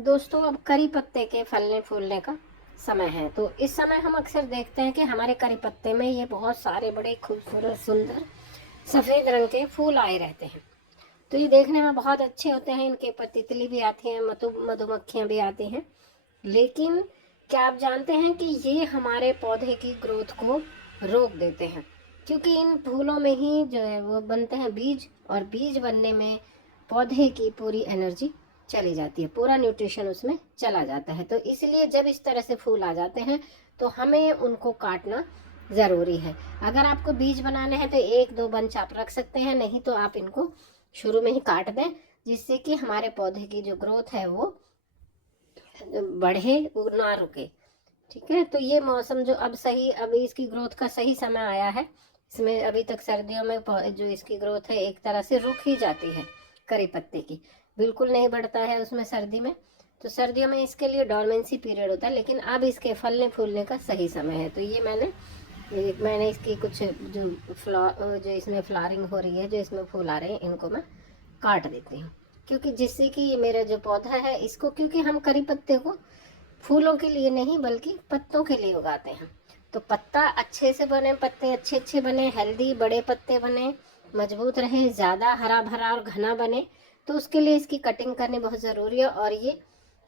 दोस्तों, अब करी पत्ते के फलने फूलने का समय है। तो इस समय हम अक्सर देखते हैं कि हमारे करी पत्ते में ये बहुत सारे बड़े खूबसूरत सुंदर सफ़ेद रंग के फूल आए रहते हैं। तो ये देखने में बहुत अच्छे होते हैं। इनके ऊपर तितली भी आती हैं, मधुमक्खियाँ भी आती हैं। लेकिन क्या आप जानते हैं कि ये हमारे पौधे की ग्रोथ को रोक देते हैं, क्योंकि इन फूलों में ही जो है वो बनते हैं बीज, और बीज बनने में पौधे की पूरी एनर्जी चली जाती है, पूरा न्यूट्रिशन उसमें चला जाता है। तो इसलिए जब इस तरह से फूल आ जाते हैं तो हमें उनको काटना ज़रूरी है। अगर आपको बीज बनाने हैं तो एक दो बंच आप रख सकते हैं, नहीं तो आप इनको शुरू में ही काट दें, जिससे कि हमारे पौधे की जो ग्रोथ है वो बढ़े, वो ना रुके। ठीक है, तो ये मौसम जो अब सही, अभी इसकी ग्रोथ का सही समय आया है। इसमें अभी तक सर्दियों में जो इसकी ग्रोथ है एक तरह से रुक ही जाती है। करी पत्ते की बिल्कुल नहीं बढ़ता है उसमें सर्दी में। तो सर्दियों में इसके लिए डॉर्मेंसी पीरियड होता है, लेकिन अब इसके फलने फूलने का सही समय है। तो ये मैंने इसकी कुछ जो इसमें फ्लावरिंग हो रही है, जो इसमें फूल आ रहे हैं, इनको मैं काट देती हूँ। क्योंकि जिससे कि ये मेरा जो पौधा है इसको, क्योंकि हम करी पत्ते को फूलों के लिए नहीं बल्कि पत्तों के लिए उगाते हैं। तो पत्ता अच्छे से बने, पत्ते अच्छे अच्छे बने, हेल्दी बड़े पत्ते बने, मजबूत रहे, ज़्यादा हरा भरा और घना बने, तो उसके लिए इसकी कटिंग करनी बहुत ज़रूरी है। और ये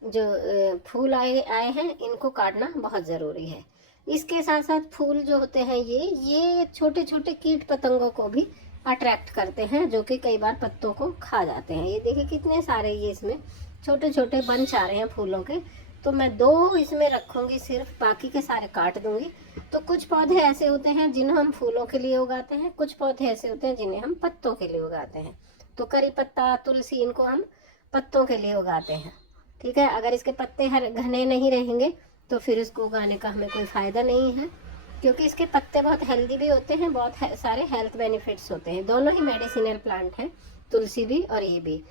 जो फूल आए आए हैं इनको काटना बहुत ज़रूरी है। इसके साथ साथ फूल जो होते हैं ये छोटे छोटे कीट पतंगों को भी अट्रैक्ट करते हैं, जो कि कई बार पत्तों को खा जाते हैं। ये देखिए कितने सारे ये इसमें छोटे छोटे बंच आ रहे हैं फूलों के। तो मैं दो इसमें रखूँगी सिर्फ, बाकी के सारे काट दूँगी। तो कुछ पौधे ऐसे होते हैं जिन्हें हम फूलों के लिए उगाते हैं, कुछ पौधे ऐसे होते हैं जिन्हें हम पत्तों के लिए उगाते हैं। तो करी पत्ता, तुलसी, इनको हम पत्तों के लिए उगाते हैं। ठीक है, अगर इसके पत्ते हर घने नहीं रहेंगे तो फिर इसको उगाने का हमें कोई फ़ायदा नहीं है, क्योंकि इसके पत्ते बहुत हेल्दी भी होते हैं, बहुत सारे हेल्थ बेनिफिट्स होते हैं। दोनों ही मेडिसिनल प्लांट हैं, तुलसी भी और ये भी।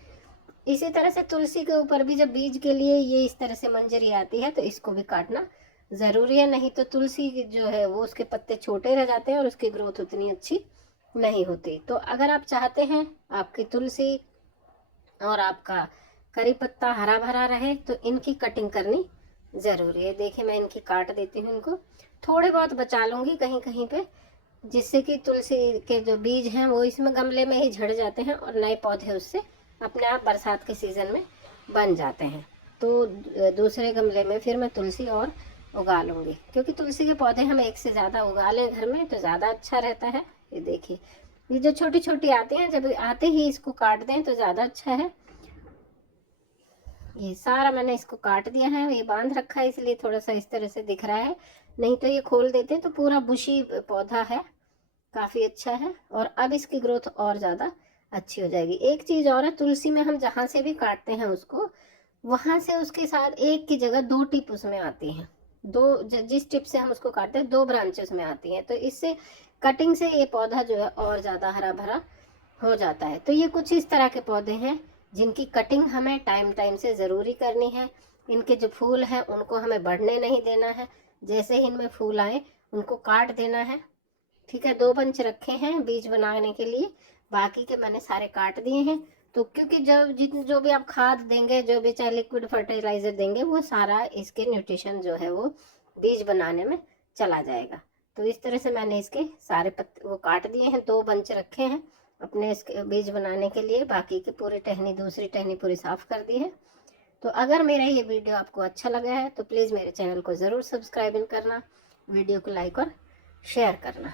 इसी तरह से तुलसी के ऊपर भी जब बीज के लिए ये इस तरह से मंजरी आती है तो इसको भी काटना ज़रूरी है, नहीं तो तुलसी जो है वो उसके पत्ते छोटे रह जाते हैं और उसकी ग्रोथ उतनी अच्छी नहीं होती। तो अगर आप चाहते हैं आपकी तुलसी और आपका करी पत्ता हरा भरा रहे तो इनकी कटिंग करनी ज़रूरी है। देखिए मैं इनकी काट देती हूँ, इनको थोड़े बहुत बचा लूँगी कहीं कहीं पे, जिससे कि तुलसी के जो बीज हैं वो इसमें गमले में ही झड़ जाते हैं और नए पौधे उससे अपने आप बरसात के सीज़न में बन जाते हैं। तो दूसरे गमले में फिर मैं तुलसी और उगा लूँगी, क्योंकि तुलसी के पौधे हम एक से ज़्यादा उगा लें घर में तो ज़्यादा अच्छा रहता है। ये देखिए ये जो छोटी छोटी आती हैं, जब आते ही इसको काट दें तो ज़्यादा अच्छा है। ये सारा मैंने इसको काट दिया है, ये बांध रखा है इसलिए थोड़ा सा इस तरह से दिख रहा है, नहीं तो ये खोल देते तो पूरा बुशी पौधा है, काफ़ी अच्छा है। और अब इसकी ग्रोथ और ज़्यादा अच्छी हो जाएगी। एक चीज़ और है, तुलसी में हम जहाँ से भी काटते हैं उसको, वहाँ से उसके साथ एक की जगह दो टिप उसमें आती हैं। जिस टिप से हम उसको काटते हैं दो ब्रांचेस में आती हैं, तो इससे कटिंग से ये पौधा जो है और ज़्यादा हरा भरा हो जाता है। तो ये कुछ इस तरह के पौधे हैं जिनकी कटिंग हमें टाइम टाइम से ज़रूरी करनी है। इनके जो फूल हैं उनको हमें बढ़ने नहीं देना है, जैसे ही इनमें फूल आए उनको काट देना है। ठीक है, दो बंच रखे हैं बीज बनाने के लिए, बाकी के मैंने सारे काट दिए हैं। तो क्योंकि जो भी आप खाद देंगे, जो भी चाहे लिक्विड फर्टिलाइजर देंगे, वो सारा इसके न्यूट्रिशन जो है वो बीज बनाने में चला जाएगा। तो इस तरह से मैंने इसके सारे पत्ते वो काट दिए हैं, दो बंच रखे हैं अपने इसके बीज बनाने के लिए, बाकी की पूरी टहनी, दूसरी टहनी पूरी साफ कर दी है। तो अगर मेरा ये वीडियो आपको अच्छा लगा है तो प्लीज़ मेरे चैनल को ज़रूर सब्सक्राइब करना, वीडियो को लाइक और शेयर करना।